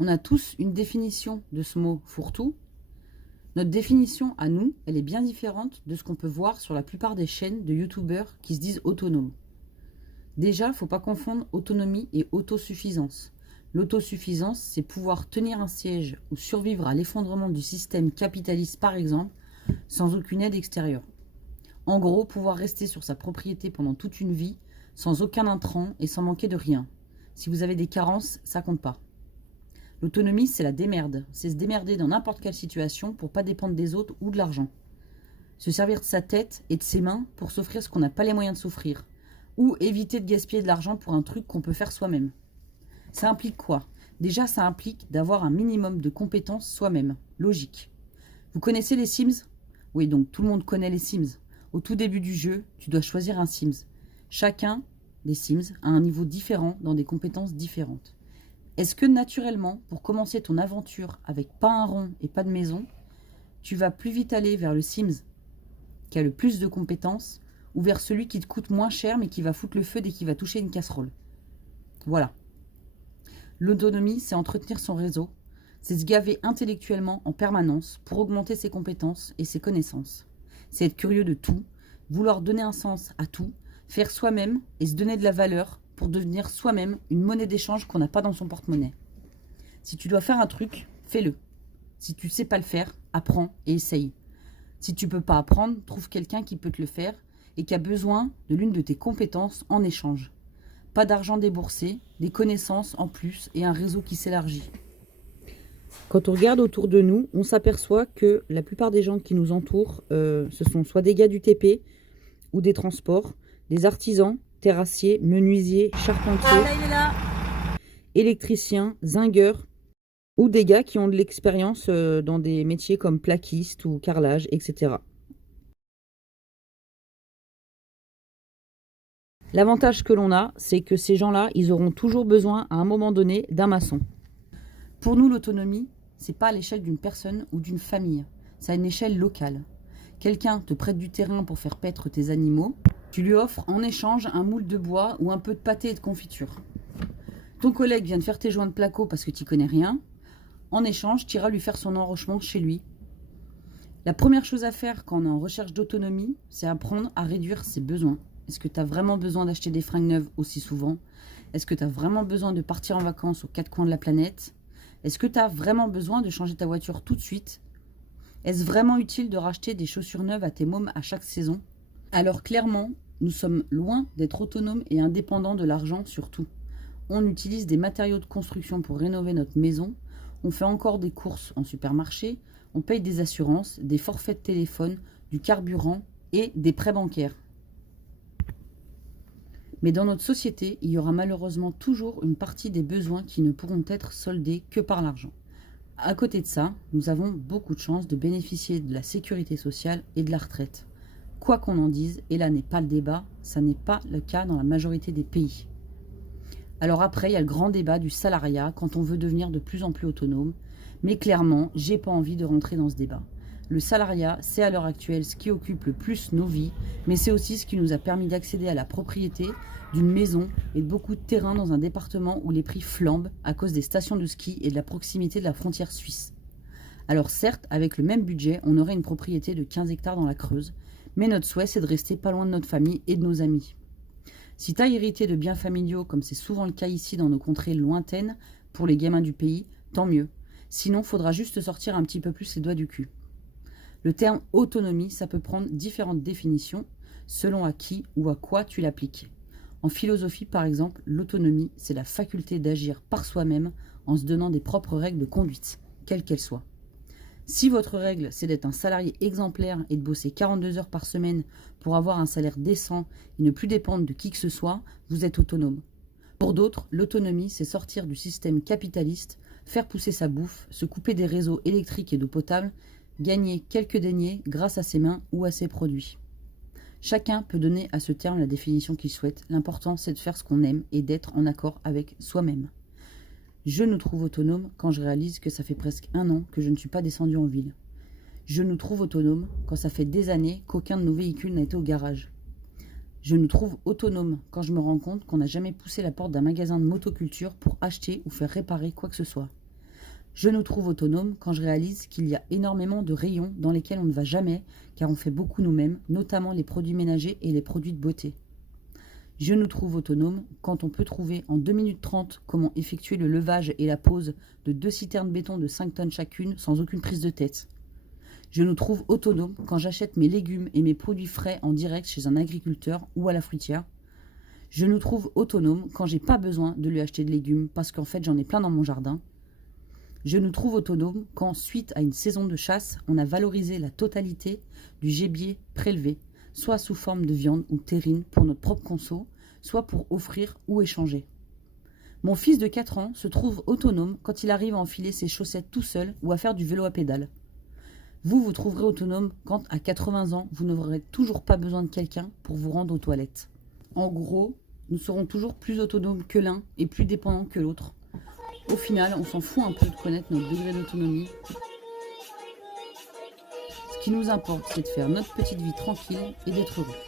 On a tous une définition de ce mot fourre-tout. Notre définition à nous, elle est bien différente de ce qu'on peut voir sur la plupart des chaînes de youtubeurs qui se disent autonomes. Déjà, il ne faut pas confondre autonomie et autosuffisance. L'autosuffisance, c'est pouvoir tenir un siège ou survivre à l'effondrement du système capitaliste, par exemple, sans aucune aide extérieure. En gros, pouvoir rester sur sa propriété pendant toute une vie, sans aucun intrant et sans manquer de rien. Si vous avez des carences, ça compte pas. L'autonomie, c'est la démerde. C'est se démerder dans n'importe quelle situation pour pas dépendre des autres ou de l'argent. Se servir de sa tête et de ses mains pour s'offrir ce qu'on n'a pas les moyens de s'offrir. Ou éviter de gaspiller de l'argent pour un truc qu'on peut faire soi-même. Ça implique quoi? Déjà, ça implique d'avoir un minimum de compétences soi-même. Logique. Vous connaissez les Sims? Oui, donc tout le monde connaît les Sims. Au tout début du jeu, tu dois choisir un Sims. Chacun des Sims a un niveau différent dans des compétences différentes. Est-ce que naturellement, pour commencer ton aventure avec pas un rond et pas de maison, tu vas plus vite aller vers le Sims qui a le plus de compétences ou vers celui qui te coûte moins cher mais qui va foutre le feu dès qu'il va toucher une casserole? Voilà. L'autonomie, c'est entretenir son réseau, c'est se gaver intellectuellement en permanence pour augmenter ses compétences et ses connaissances. C'est être curieux de tout, vouloir donner un sens à tout, faire soi-même et se donner de la valeur pour devenir soi-même une monnaie d'échange qu'on n'a pas dans son porte-monnaie. Si tu dois faire un truc, fais-le. Si tu ne sais pas le faire, apprends et essaye. Si tu ne peux pas apprendre, trouve quelqu'un qui peut te le faire et qui a besoin de l'une de tes compétences en échange. Pas d'argent déboursé, des connaissances en plus et un réseau qui s'élargit. Quand on regarde autour de nous, on s'aperçoit que la plupart des gens qui nous entourent, ce sont soit des gars du TP ou des transports, des artisans, terrassiers, menuisiers, charpentiers, électriciens, zingueurs, ou des gars qui ont de l'expérience dans des métiers comme plaquiste ou carrelage, etc. L'avantage que l'on a, c'est que ces gens-là, ils auront toujours besoin, à un moment donné, d'un maçon. Pour nous, l'autonomie, c'est pas à l'échelle d'une personne ou d'une famille. C'est à une échelle locale. Quelqu'un te prête du terrain pour faire paître tes animaux. Tu lui offres en échange un moule de bois ou un peu de pâté et de confiture. Ton collègue vient de faire tes joints de placo parce que tu connais rien. En échange, tu iras lui faire son enrochement chez lui. La première chose à faire quand on est en recherche d'autonomie, c'est apprendre à réduire ses besoins. Est-ce que tu as vraiment besoin d'acheter des fringues neuves aussi souvent? Est-ce que tu as vraiment besoin de partir en vacances aux quatre coins de la planète? Est-ce que tu as vraiment besoin de changer ta voiture tout de suite? Est-ce vraiment utile de racheter des chaussures neuves à tes mômes à chaque saison? Alors clairement, nous sommes loin d'être autonomes et indépendants de l'argent surtout. On utilise des matériaux de construction pour rénover notre maison, on fait encore des courses en supermarché, on paye des assurances, des forfaits de téléphone, du carburant et des prêts bancaires. Mais dans notre société, il y aura malheureusement toujours une partie des besoins qui ne pourront être soldés que par l'argent. À côté de ça, nous avons beaucoup de chances de bénéficier de la sécurité sociale et de la retraite. Quoi qu'on en dise, et là n'est pas le débat, ça n'est pas le cas dans la majorité des pays. Alors après, il y a le grand débat du salariat quand on veut devenir de plus en plus autonome. Mais clairement, j'ai pas envie de rentrer dans ce débat. Le salariat, c'est à l'heure actuelle ce qui occupe le plus nos vies, mais c'est aussi ce qui nous a permis d'accéder à la propriété d'une maison et de beaucoup de terrain dans un département où les prix flambent à cause des stations de ski et de la proximité de la frontière suisse. Alors certes, avec le même budget, on aurait une propriété de 15 hectares dans la Creuse, mais notre souhait, c'est de rester pas loin de notre famille et de nos amis. Si tu as hérité de biens familiaux, comme c'est souvent le cas ici dans nos contrées lointaines, pour les gamins du pays, tant mieux. Sinon, faudra juste sortir un petit peu plus les doigts du cul. Le terme autonomie, ça peut prendre différentes définitions selon à qui ou à quoi tu l'appliques. En philosophie, par exemple, l'autonomie, c'est la faculté d'agir par soi-même en se donnant des propres règles de conduite, quelles qu'elles soient. Si votre règle, c'est d'être un salarié exemplaire et de bosser 42 heures par semaine pour avoir un salaire décent et ne plus dépendre de qui que ce soit, vous êtes autonome. Pour d'autres, l'autonomie, c'est sortir du système capitaliste, faire pousser sa bouffe, se couper des réseaux électriques et d'eau potable, gagner quelques deniers grâce à ses mains ou à ses produits. Chacun peut donner à ce terme la définition qu'il souhaite. L'important, c'est de faire ce qu'on aime et d'être en accord avec soi-même. Je nous trouve autonome quand je réalise que ça fait presque 1 an que je ne suis pas descendu en ville. Je nous trouve autonome quand ça fait des années qu'aucun de nos véhicules n'a été au garage. Je nous trouve autonome quand je me rends compte qu'on n'a jamais poussé la porte d'un magasin de motoculture pour acheter ou faire réparer quoi que ce soit. Je nous trouve autonomes quand je réalise qu'il y a énormément de rayons dans lesquels on ne va jamais, car on fait beaucoup nous-mêmes, notamment les produits ménagers et les produits de beauté. Je nous trouve autonomes quand on peut trouver en 2 minutes 30 comment effectuer le levage et la pose de 2 citernes béton de 5 tonnes chacune sans aucune prise de tête. Je nous trouve autonomes quand j'achète mes légumes et mes produits frais en direct chez un agriculteur ou à la fruitière. Je nous trouve autonomes quand j'ai pas besoin de lui acheter de légumes parce qu'en fait j'en ai plein dans mon jardin. Je nous trouve autonomes quand, suite à une saison de chasse, on a valorisé la totalité du gibier prélevé, soit sous forme de viande ou terrine pour notre propre conso, soit pour offrir ou échanger. Mon fils de 4 ans se trouve autonome quand il arrive à enfiler ses chaussettes tout seul ou à faire du vélo à pédale. Vous vous trouverez autonome quand, à 80 ans, vous n'aurez toujours pas besoin de quelqu'un pour vous rendre aux toilettes. En gros, nous serons toujours plus autonomes que l'un et plus dépendants que l'autre. Au final, on s'en fout un peu de connaître notre degré d'autonomie. Ce qui nous importe, c'est de faire notre petite vie tranquille et d'être heureux.